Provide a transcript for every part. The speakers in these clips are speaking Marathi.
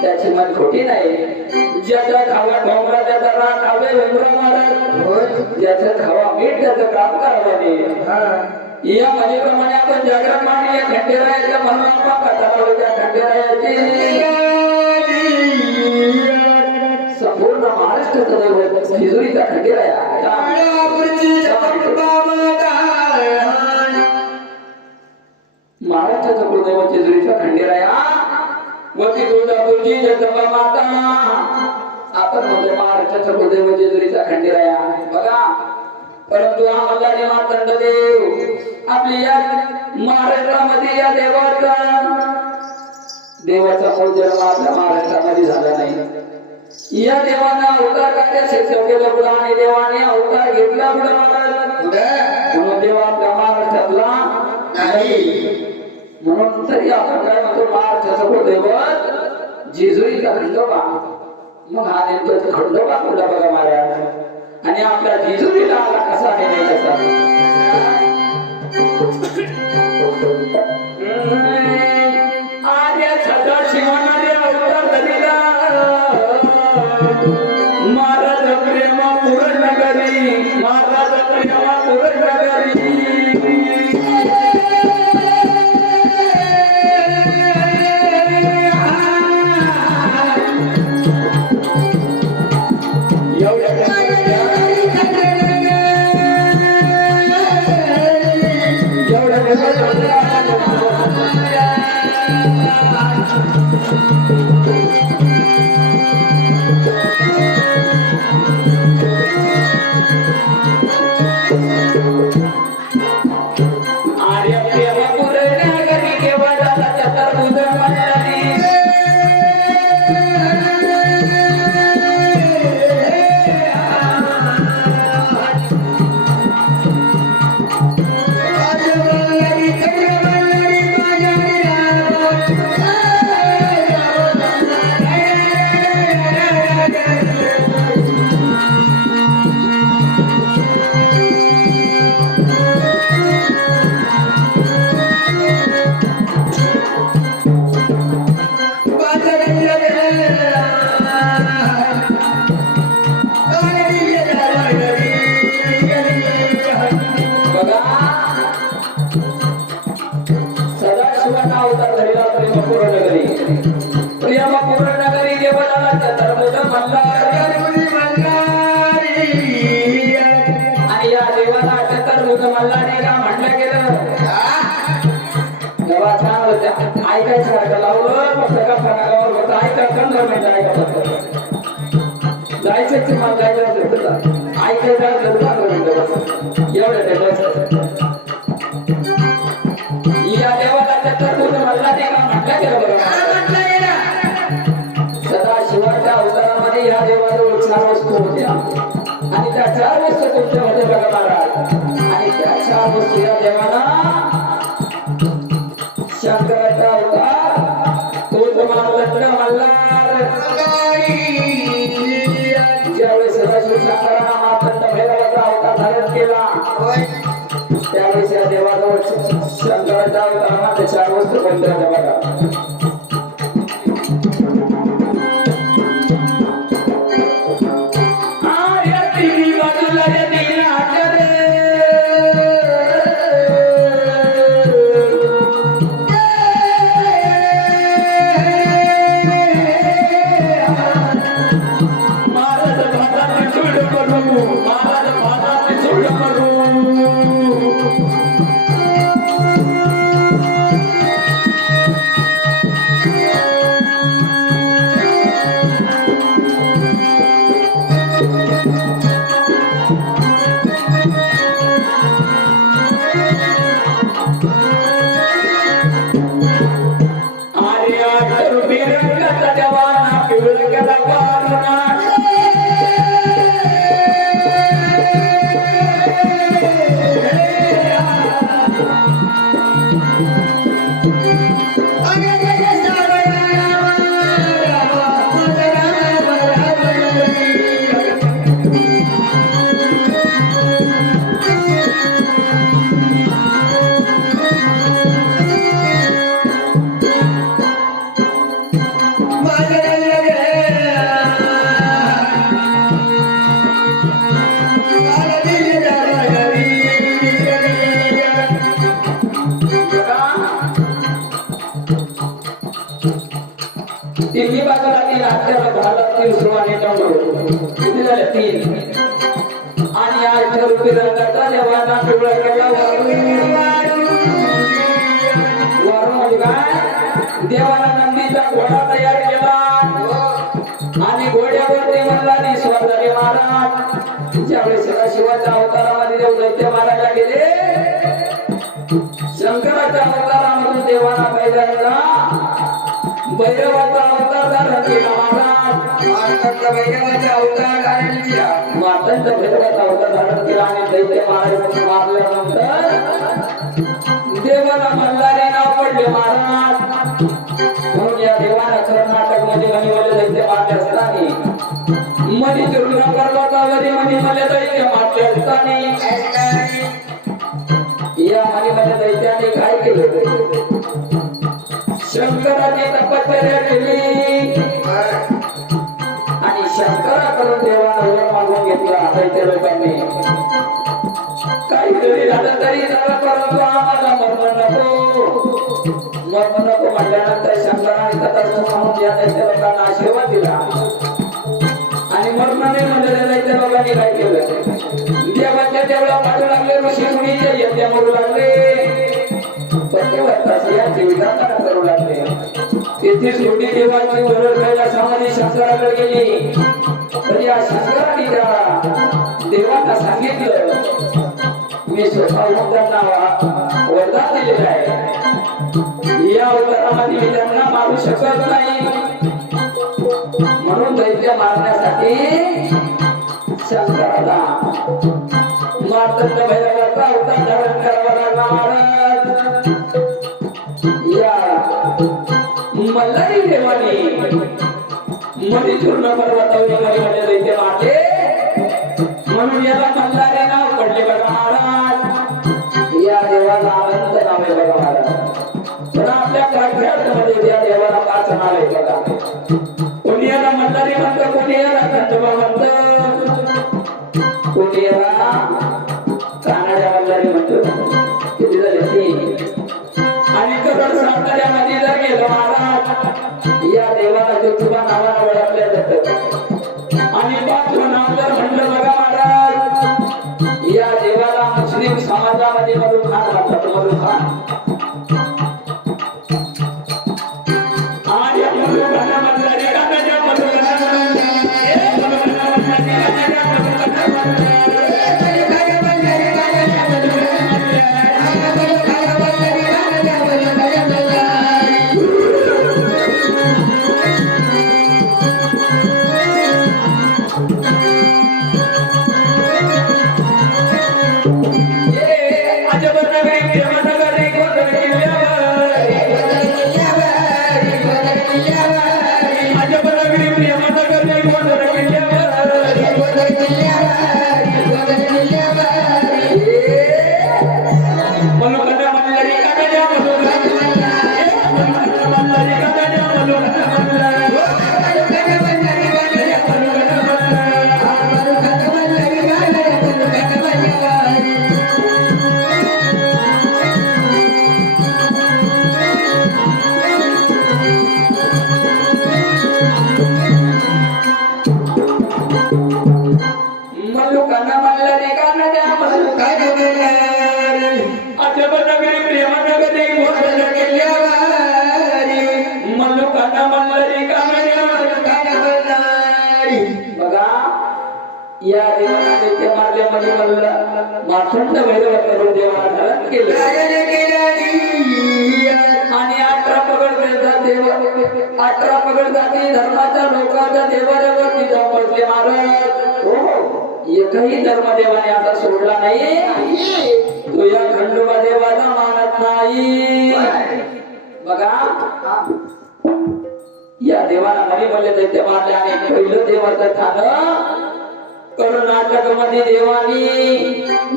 त्याची मन खोटी नाही. ज्याचा खावा डोंगरा त्याचा राग खावे वेंगरा मारत, ज्याचं खावा मीठ त्याचं काम करावं. या म्हणीप्रमाणे आपण जागरण मांडली खंडेरायाच्या म्हणून कथाच्या खंडेरायाची संपूर्ण महाराष्ट्राचा दैवत जेजुरीचा खंडेराया महाराष्ट्राचा कुलदैवत जेजुरीचा खंडेराया वती तुळजापूरची जगदंबा माता आपण म्हणतो महाराष्ट्राचा कुलदैवत जेजुरीचा खंडेराया बघा. परंतु हा मल्हारी मार्तंड देव आपली या महाराष्ट्रामध्ये या देवाचा मूळ जन्म आपल्या महाराष्ट्रामध्ये झाला नाही. या देवाना अवतार कार्य शिक्षण केलं पुढे आणि देवाने अवतार घेतला पुढे म्हणून देव आपल्या महाराष्ट्रातला नाही. म्हणून तरी आपण काय म्हणतो महाराष्ट्राचा कुलदैवत जेजुरीचा खंडोबा. मग हा नेमका खंडोबा कुठला बघा महाराज आणि आपल्या जेजुरीला आला कसा आहे नाही कसा आर्य सदा शिवाने अवतार धरिला महाराज प्रेम पूर्ण करी महाराज प्रेम पूर्ण करी सदाशिवाच्या अवतारामध्ये या देवाजवळ 4 वस्तू होत्या आणि त्या 4 वस्तू कोणत्या होत्या बघा महाराज. आणि त्या 4 वस्तू या देवाला शंकराचा अवतार तो तुम्हाला मल्हार ज्यावेळेस सदाशिव शंकरांना मार्तंड भैरवाचा अवतार धारण केला त्यावेळेस या देवाजवळ शंकराच्या अवतारामध्ये 4 वस्तू कोणत्या होत्या बघा. तिन्ही बाजूला तीन हत्यारं भालातील सुवाने डमरू किती झाले तीन आणि आज रुपये रंगाचा देवाना पिवळा केला वरून काय देवाला नंदीचा घोडा तयार केला आणि घोड्यावरती म्हणला स्वतःने महाराज ज्यावेळेस शिवाच्या अवतारामध्ये देव दैत्य मारायला गेले शंकराच्या अवतारामधून देवाला पहिल्यांदा भैरवाचा अवतार धारण केला महाराज मातांचा भैरवाचा अवतार धारण केला मातांचा भैरवाचा अवतार धारण केला आणि दैत्य मारल्यानंतर देवाला मल्हारी नाव पडले महाराज म्हणून या देवाला कर्नाटक मध्ये मणिमल्ल दैत्य मारले असताना मणिचूर्ण पर्वतावरील मणिमल्ल दैत्य मारले असताना या मणिमल्ल दैत्याने काय केलं शंकराची तपश्चर्या केली आणि शंकराकडून देवाला वर मागून घेतला दैत्य लोकांनी काहीतरी झालं तरी झालं परंतु आम्हाला मरण नको म्हटल्यानंतर शंकराने तथास्तु म्हणून या दैत्य लोकांना आशीर्वाद दिला आणि मरण नाही म्हणलेल्या दैत्य लोकांनी काय केलं देवाच्या देवळा पाठू लागले ऋषी मुनीचे यज्ञ करू लागले याची विधान करू लागले तेथे शेवटी देवाची वरद पहिला समाधी शंकराकडे गेली तर या शंकराने देवांना सांगितलं मी स्वतः त्यांना वरदान दिलेलं आहे या अवतारामध्ये मी त्यांना मारू शकत नाही म्हणून दैत्य मारण्यासाठी शंकराला मार्तंड भैरवाचा अवतार धारण करावा लागला महाराज मल्हारी देवाने मणिचूर्ण पर्वतावरील मणिमल्ल दैत्य मारले म्हणून याला मल्हारी नाव पडले बघा महाराज या देवाला अनंत नाव आहे बघा महाराज पण आपल्या ग्रंथामध्ये या देवाला 5 नाव आहे बघा कोणी याला मल्हारी म्हणतं कोणी याला खंडोबा म्हणतं कोणी याला कानाड्या मल्हारी म्हणतं किती झाले 3 आणि करोड साताऱ्यामध्ये जर गेलो महाराज या देवाला ज्योतिबा नावाने ओळखले जातं आणि 5वं नाव जर म्हणलं बघा महाराज या देवाला मुस्लिम समाजामध्ये मधु खान म्हणतात मधु खान आणि मधु खान मल्हारी कानाच्या मधु या देवाने दैत्य मारल्यामध्ये मार्तंड भैरव करून देवाला धारण केलं आणि 18 पगड जाती धर्माच्या लोकांच्या देवाऱ्यावरती जाऊन बसले महाराज एकही धर्मदेवाने आता सोडला नाही तो या खंडोबा देवाला मानत नाही बघा या देवाला मणिमल्ल दैत्य मारले आणि पहिलं देवाचं ठाण कर्नाटक मध्ये देवानी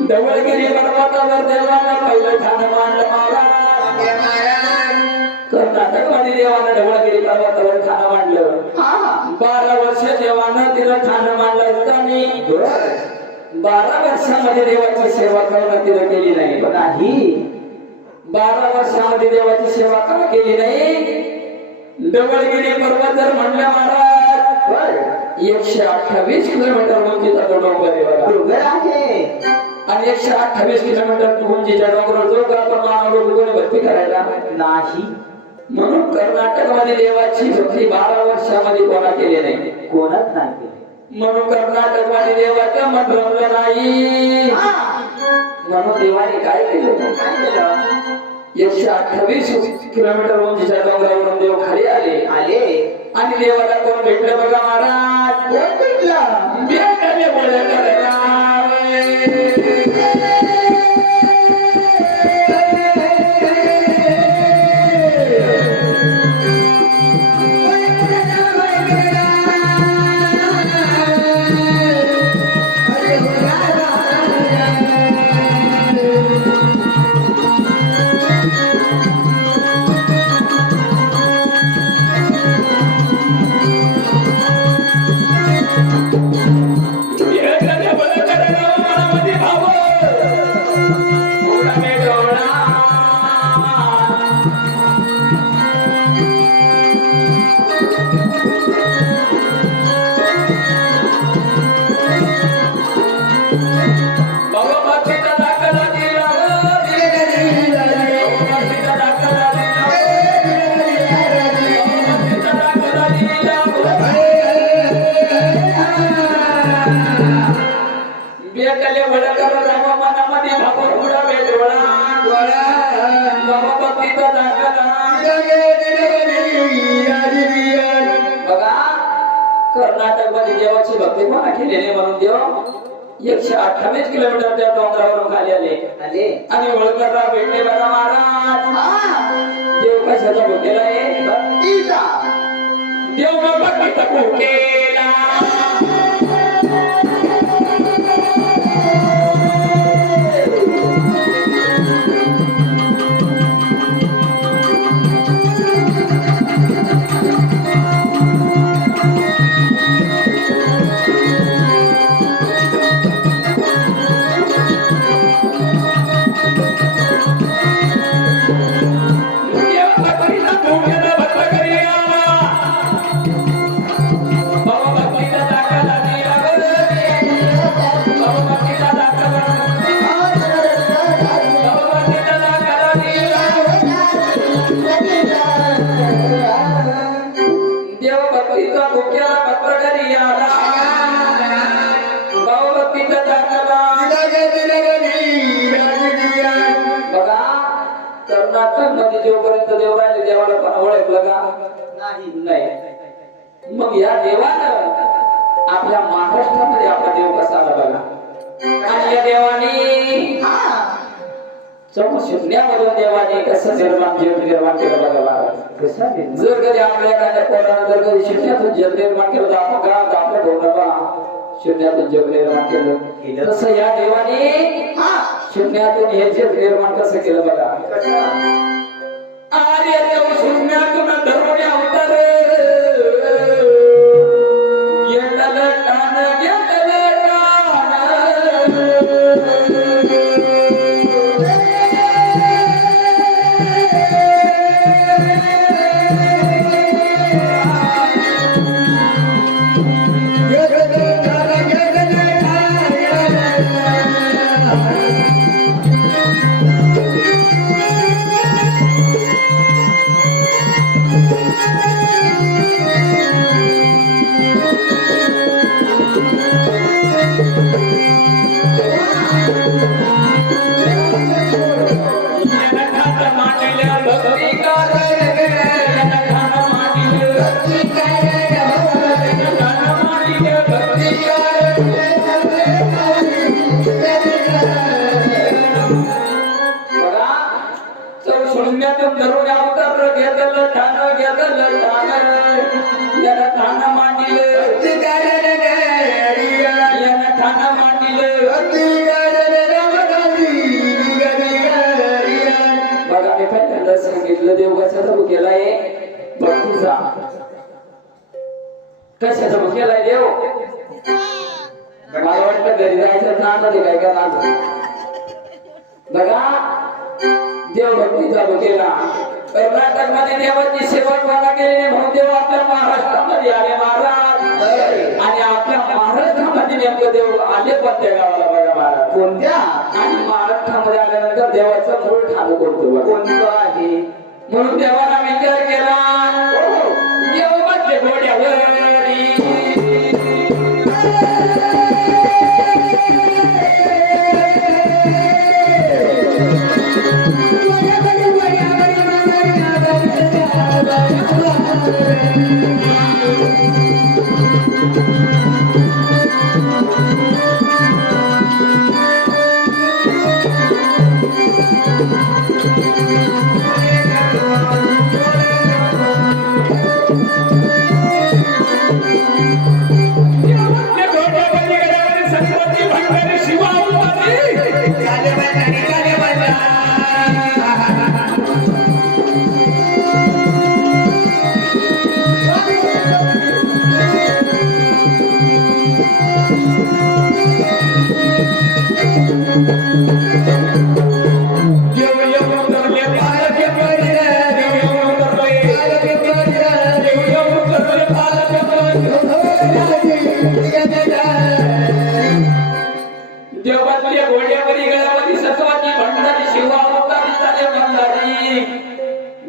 ढवळगिरी पर्वतावर देवाला पहिलं ठाण मांडलं महाराज कर्नाटक मध्ये देवानं ढवळगिरी पर्वतावर ठाण मांडलं 12 वर्ष देवानं तिला ठाण मांडलं असताना 12 वर्षामध्ये देवाची सेवा करणं तिला केली नाही बघा ही 12 वर्षामध्ये देवाची सेवा का केली नाही डबळगिरी पर्वत जर म्हणलं महाराज 128 किलोमीटर उंचीचा तो डोंगर आहे बघा. डोंगर आहे आणि 128 किलोमीटर उंचीच्या डोंगरावर जो का आपण मानव लोक कोणी भक्ती करायला नाही. म्हणून कर्नाटक मध्ये देवाची भक्ती 12 वर्षामध्ये कोणा केली नाही. कोणच नाही केले. म्हणून कर्नाटक मध्ये देवाचं मन रमलं नाही. म्हणून देवाने काय केलं? काय केलं? 128 किलोमीटर उंचीच्या डोंगरावरून देव खाली आले आणि देवाला कोण भेटलं बघा महाराज? कोण भेटलं? भेटले बोले करायला. कर्नाटक मध्ये देवाची भक्ती कोणा केलेली म्हणून देव 128 किलोमीटर त्या डोंगरावरून खाली आले आणि वळकरराव भेटले बघा महाराज. देव कशाचा भुकेला आहे? भक्तीचा. देव भक्तीचा भुकेला. जोपर्यंत देव राहिले देवाला पण ओळखलं का? नाही. मग या देवानं आपल्या महाराष्ट्रामध्ये आपला देव कसा आला बघा. आणि या देवाने शून्यामधून देवाने कसं निर्माण केलं बघा. जर कधी आपल्या एखाद्या पोरानं जर कधी शून्यातून जग निर्माण केलं तर आपण गावात आपल्या भाऊला शून्यातून जग निर्माण केलं. तसं या देवाने शून्यातून हे जग निर्माण कसं केलं बघा. आर्य देव शून्यातून धरून अवतार घेतलं टान घेतलं टान. शून्यातून धरून अवतार घेतलं ठाण घेतलं ठाण. याला ठाण मांडिलं याला ठाण मांडिलं. बघा मी पहिल्यांदा सांगितलं देव कशाचा भुकेलाय? भक्तीचा. कशाचा भुकेलाय देव? मला वाटतं घरी जायचं ना मध्ये काय करणार. बघा देव भक्तीचा भुकेला कर्नाटक मध्ये देवाची सेवा कोणा केली म्हणून देव आपल्या महाराष्ट्रामध्ये आले महाराज आणि आपल्या महाराष्ट्रामध्ये नेमकं देव आले कोणत्या गावाला बघा महाराज कोणत्या आणि महाराष्ट्रामध्ये आल्यानंतर देवाचं मूळ ठाण कोणतं बघा. कोणतं आहे म्हणून देवाला विचार केला देव बसले घोड्यावरी देवातल्या घोड्यावरी गळावरी सत्वाची भंडारी शिवा अवतारी झाले भंडारी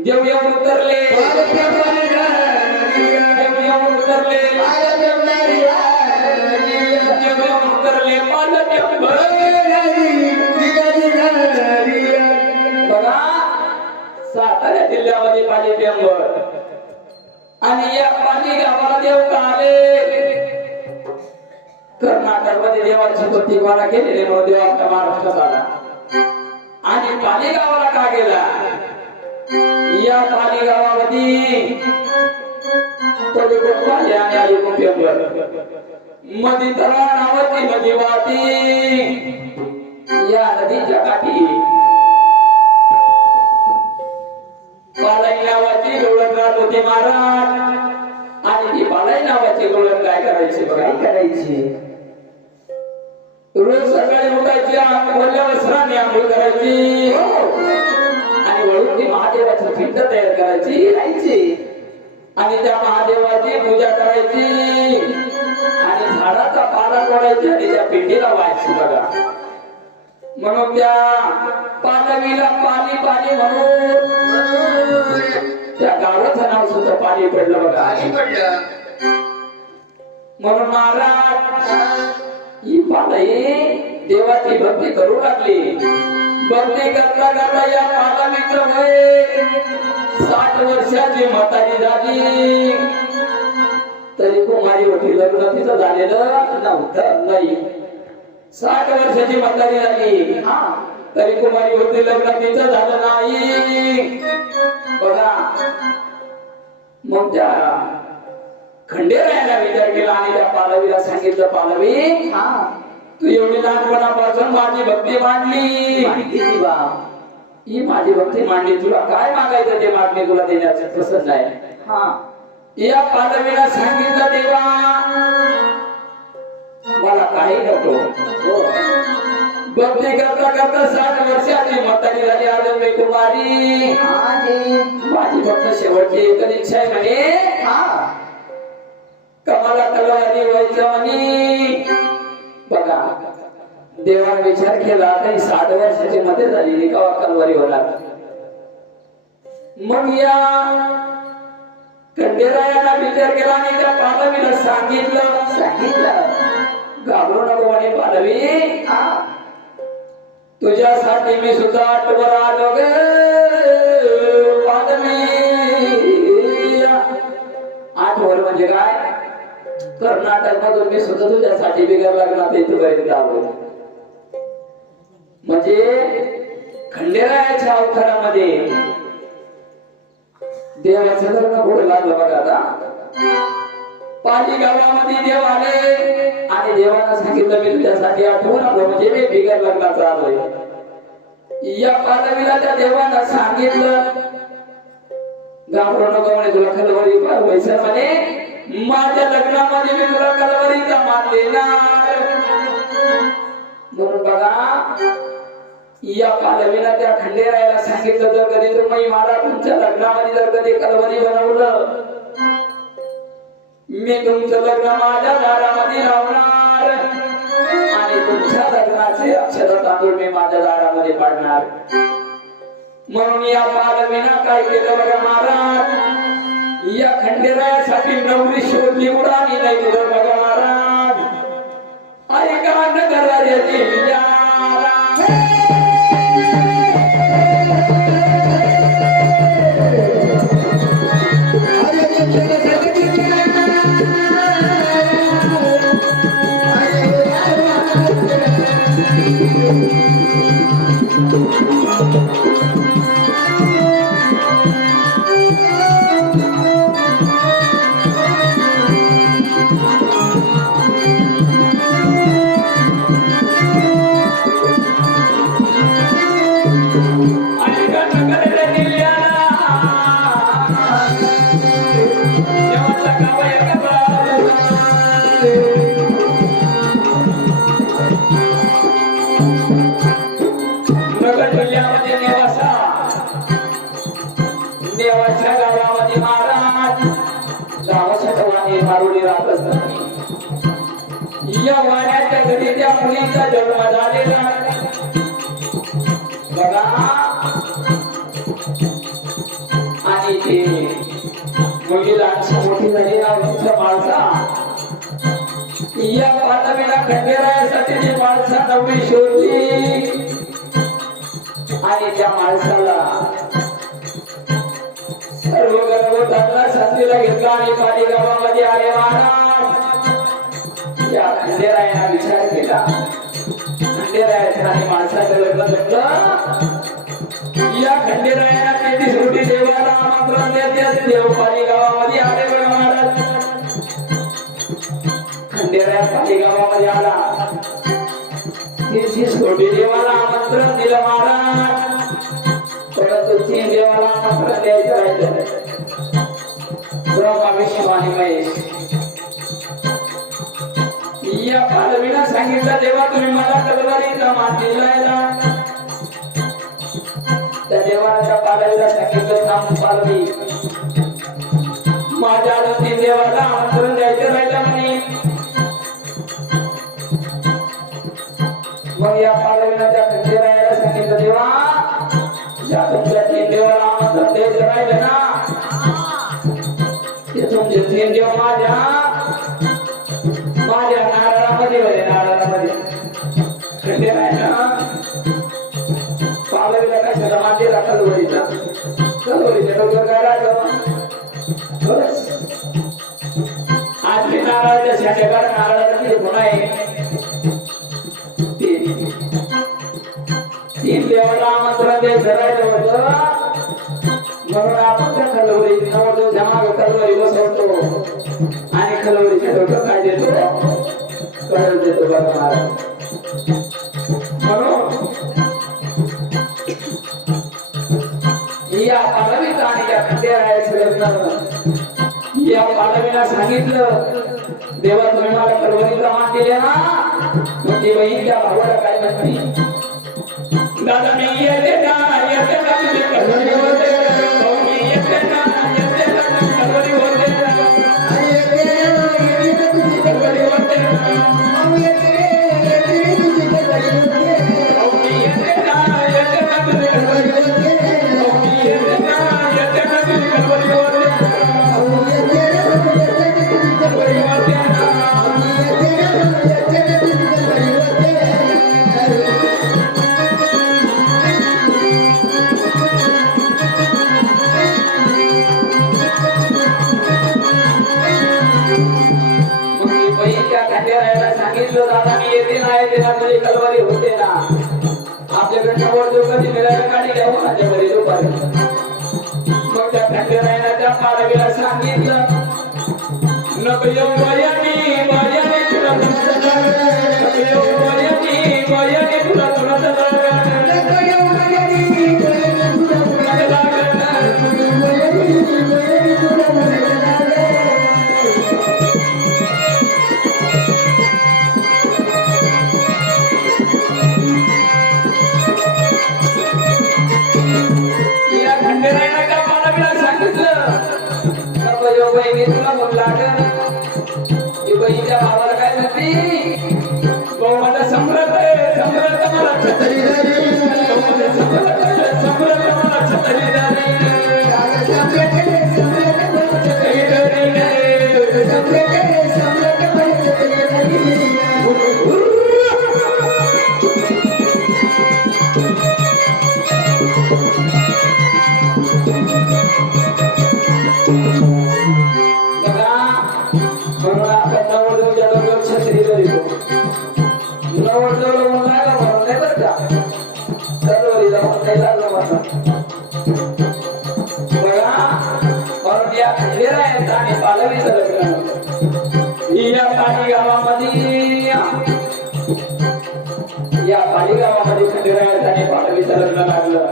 देव येऊन उतरले देव येऊन उतरले देव येऊन उतरले बघा सातारा जिल्ह्यामध्ये पाणी पेंबर आणि या पाणी गावाला देव का आले कर्नाटक मध्ये देवाची प्रतिमा केलेली म्हणून देव आपल्या महाराष्ट्रात आला आणि पाणी गावाला का गेला या पाणी गावामध्ये पलीकडून पाणी आणि अलीकडून पेंबर मध्ये तळा नावाची नदी वाहती या नदीच्या काठी पालाई नावाची लोळण राहत होते महाराज आणि ती पालाई नावाची लोळण काय करायची बघा काय करायची रोज सकाळी उठायची वरल्या वस्त्राने आंघोळ करायची आणि वळून ती महादेवाची पिंड तयार करायची राहायची आणि त्या महादेवाची पूजा करायची आणि झाडाचा पाला तोडायची आणि त्या पिंडीला व्हायची बघा म्हणून त्या पालवीला पाणी पाणी म्हणून त्या गावाचं नाव सुद्धा पाणी पडलं बघा म्हणून महाराज ही पालई देवाची भक्ती करू लागली भक्ती करता करता या पालवीचं वय 60 वर्षाची म्हातारी झाली तरी कुमारी होती लग्न तिचं झालेलं नव्हतं नाही 60 वर्षाची म्हातारी झाली तरी कुमारी होती लग्न तिचं झालं नाही बघा मग त्या खंडेरायाला विचार केला आणि त्या पालवीला सांगितलं पालवी तू एवढी लहानपणापासून माझी भक्ती मांडली ही माझी भक्ती मांडली तुला काय मागायचं ते मागणी तुला देण्याचं प्रसन्न आहे या पालवीला सांगितलं देवा मला काही नको भक्ती करता करता 60 वर्षाची म्हातारी झाली आनंद कुमारी माझी फक्त शेवटची एकच इच्छा आहे म्हणे कमाला तलवारी व्हायचं म्हणे बघा देवाने विचार केला काही 60 वर्षाची मध्ये झालेली कवा तलवारी होणार मग या खंडेरायाला विचार केला आणि त्या पालवीला सांगितलं घाबरू नको म्हणे पालवी तुझ्यासाठी मी सुद्धा आठवर आलो ग पालवी 8 वर म्हणजे काय कर्नाटक मधून मी सुद्धा तुझ्यासाठी बिगर लग्नात इथपर्यंत आलो म्हणजे खंडेरायाच्या अवतारामध्ये देवाचं लग्न पुढे लागलं बघा आता पाली गावामध्ये देव आले आणि देवानं सांगितलं मी तुझ्यासाठी आठवण आलो म्हणजे मी बिगर लग्नाचा आलोय या पालवीला त्या देवानं सांगितलं घाबरू नको म्हणे तुला कलवरी व्हायचं म्हणे माझ्या लग्नामध्ये मी तुला कलवरीचा मान देणार म्हणून बघा या पालवीला त्या खंडेरायाला सांगितलं जर कधी तुम्ही मला तुमच्या लग्नामध्ये जर कधी कलवरी बनवलं मी तुमचं लग्न माझ्या दारामध्ये लावणार आणि तुमच्या लग्नाचे अक्षर तांदूळ मी माझ्या दारामध्ये पाडणार. म्हणून या पालवीला काय केलं बघा महाराज, या खंडेरायासाठी नवरी शोधली उडाली नाही कुठं बघा महाराज. ऐका नगर राजाची विचारा देवाच्या गावामध्ये महाराज गावाच्या ठिकाणी मारुली राहत असताना या वाण्याच्या घरी त्या मुलीचा जन्म झालेला बघा. आणि ते मुलगी लहानशी मोठी झाली ना तिचा माळसा या पालवीला खंडेरायासाठी ती माळसा नवरी शोधली आणि त्या माणसाला सर्व गर्व त्यांना साथीला घेतला आणि पाणी गावामध्ये आले महाराज. या खंडेरायाला विचार केला, खंडेरायाच्या आणि माणसाचं लग्न जमलं. या खंडेरायाला तेहतीस कोटी देवाला आमंत्रण देत देव पाणी गावामध्ये आले बघा महाराज. खंडेराया पाणी गावामध्ये आला, 33 कोटी देवाला आमंत्रण दिलं महाराज. परंतु 3 देवाला आमंत्रण द्यायचं राहिलं, ब्रह्मा विष्णू आणि महेश. या पालवीला सांगितलं देवा तुम्ही मला तलवारीचा मान दिलायला. त्या देवाच्या पालवीला सांगितलं थांब पालवी, माझ्या 3 देवाला आमंत्रण द्यायचं राहिलं म्हणे. मग या पालवीला त्या खंडेरायाला सांगितलं देवा या तुमच्या 3 देवाला आमंत्रण द्यायचं राहिलं ना, ते तुमचे 3 देव माझ्या नारळामध्ये बरे नारळामध्ये. खंडेरायाला पालवीला कशाला माते राखल वरीचा कलवरीच्या डोक्यावर काय राखलं बस. आज मी नारळाच्या शाखेकार नारळाचा किती गुण आहे. 3 देवाला आमंत्रण द्यायचं राहिलं होतं म्हणून आपण त्या खलवरी नवरदेवच्या मागे खलवरी बसवतो आणि खलवरीच्या डोक्यावर काय देतो कळल देतो बघा महाराज. म्हणून या पालवीचा आणि त्या खंडेरायाचं लग्न या पालवीला सांगितलं देवा तुम्ही मला खलवरीचा मान दिले ना. मग ती बहीण त्या भावाला काय म्हणते दादा मी येते ना तुझे खलवरी होते मी येते ना खलवरी होते खलवरी होते सांगितलं दादा मी येते ना तुझी कलवारी होते ना. आपल्याकडे नवरदेव कधी मिळायला गाडी घ्यावं माझ्या घरी दुपारी. मग त्या खंडेरायाला त्या पालवीला सांगितलं नको येऊ बयानी बयानी तुला नको येऊ बयानी बयानी तुला लागल की बहिणीच्या भावाला काय म्हणते भाऊ मला सम्राट आहे सम्राट मला छत्री झाली सम्राट मला छत्री झाली या पालीगावामध्ये खंडेरायाचं आणि पालवीचं लग्न लागलं.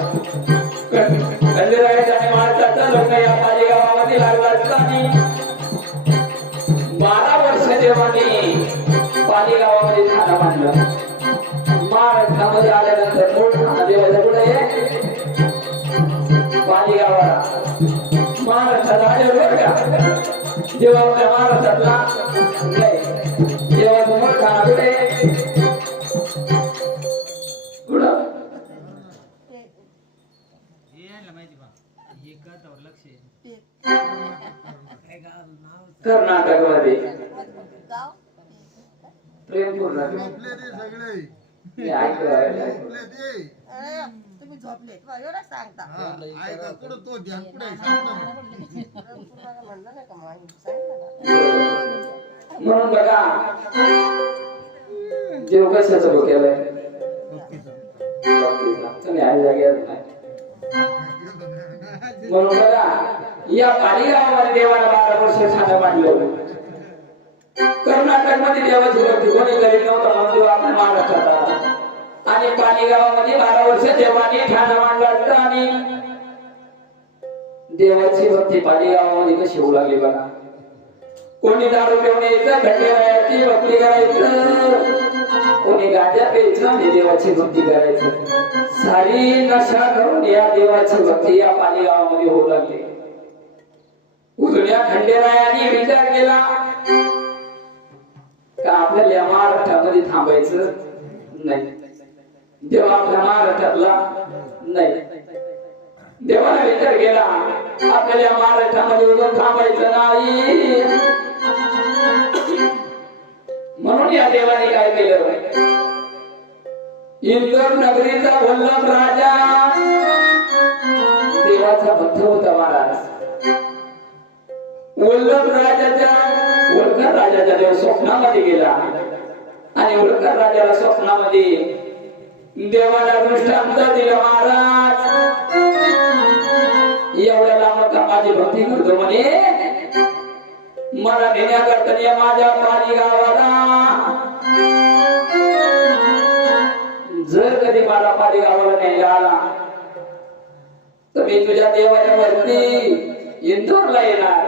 खंडेरायाचं आणि महाराजांचं लग्न या पालीगावामध्ये लागलं असताना 12 वर्ष देवानी पालीगावामध्ये ठाणं बांधलं. महाराष्ट्रामध्ये आल्यानंतर मूळ ठाणं देवाचं कुठे आहे पालीगावाला. महाराष्ट्रात आले बरं का देवाच्या महाराष्ट्रातला नाही देवाचं मूळ ठाणं कुठे आहे कर्नाटक मध्ये प्रेमपूर तुम्ही झोपले एवढं सांगता म्हणून बघा देव कशाचं बघ केलंय तुम्ही आई जागेवर नाही. म्हणून बघा या पालीगावामध्ये देवाला 12 वर्ष ठाणं बांधलं. कर्नाटक मध्ये देवाची भक्ती कोणी करीत नव्हतं म्हणून देव आपल्या महाराष्ट्रात आला. आणि पालीगावामध्ये 12 वर्ष देवाने ठाणं बांधलं असतं आणि देवाची भक्ती पालीगावामध्ये कशी होऊ लागली बघा. कोणी दारू पिऊन यायचं खंडेरायाची भक्ती करायचं कोणी गांजा प्यायचं आणि देवाची भक्ती करायचं. सारी नशा करून या देवाची भक्ती या पालीगावामध्ये होऊ लागली. उजळ्या खंडेरायाने विचार केला का आपल्याला या महाराष्ट्रामध्ये थांबायचं नाही. देव आपल्या महाराष्ट्रातला नाही. देवाला विचार केला आपल्याला या महाराष्ट्रामध्ये उजून थांबायचं नाही. म्हणून या देवाने काय केलं इंदोर नगरीचा वल्लभ राजा देवाचा भक्त होता महाराज. वल्लभ होळकर राजाच्या देव स्वप्नामध्ये गेला आणि होळकर राजाला स्वप्नामध्ये देवाला दृष्टांत दिला महाराज एवढ्या लांब माझी भक्ती करतो म्हणे मला नेण्याकरता माझ्या पालीगावाला जर कधी मला पालीगावाला न्यायला आला तर मी तुझ्या देवाच्या वरती इंदोरला येणार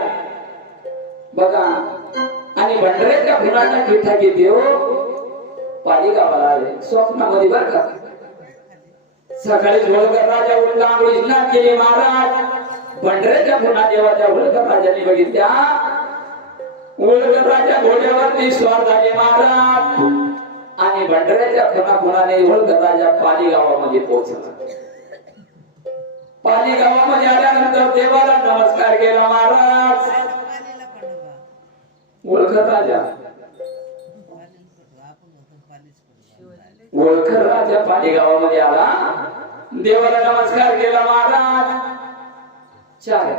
बघा. आणि भंडाऱ्याच्या फुलाच्या पिठाची देव पालीगावाला आले स्वप्नामध्ये बरं का. सकाळी होळकर राजा उठला आंघोळी स्नान केली महाराज. भंडाऱ्याच्या फुला देवाच्या होळकर राजाने बघितल्या. होळकर राजा घोड्यावरती स्वार झाले महाराज आणि भंडाऱ्याच्या फुलाने होळकर राजा पालीगावामध्ये पोहोचला. पालीगावामध्ये आल्यानंतर देवाला नमस्कार केला महाराज. होळकर राजा पालीगावामध्ये आला देवाला नमस्कार केला महाराज. चार